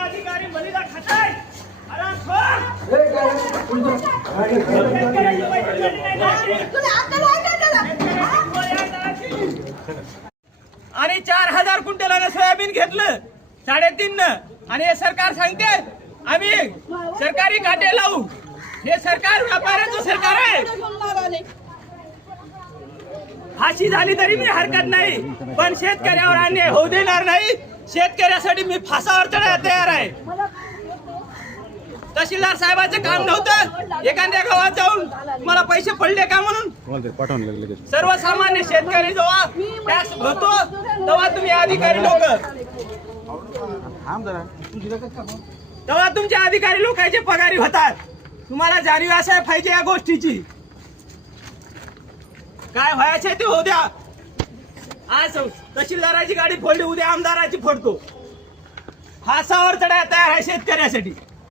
अधिकारी बलिदा खाताय आणि 4000 क्विंटल सोयाबीन घेतलं 3.5 न आणि हे सरकार सांगते आम्ही सरकारी काटे लावू। हे सरकार व्यापाऱ्याचं सरकार आहे। फाशी झाली तरी मी हरकत नाही, पण शेतकऱ्यावर अन्याय होऊ देणार नाही। शेतकऱ्यासाठी मी फासावर चढायला तयार आहे। तहसीलदार साहेबांचं काम नव्हतं एखाद्या गावात जाऊन मला पैसे पडले का म्हणून। सर्वसामान्य शेतकरी जेव्हा टॅक्स भरतो तेव्हा तुम्ही अधिकारी लोक तेव्हा तुमचे अधिकारी लोकांचे पगारी होतात। तुम्हाला जाणीव असाय पाहिजे या गोष्टीची। काय व्हायचे ते होऊ द्या। आज तहसीलदाराची गाडी फोडली, उद्या आमदाराची फोडतो। फासावर चढायला तयार आहे शेतकऱ्यासाठी।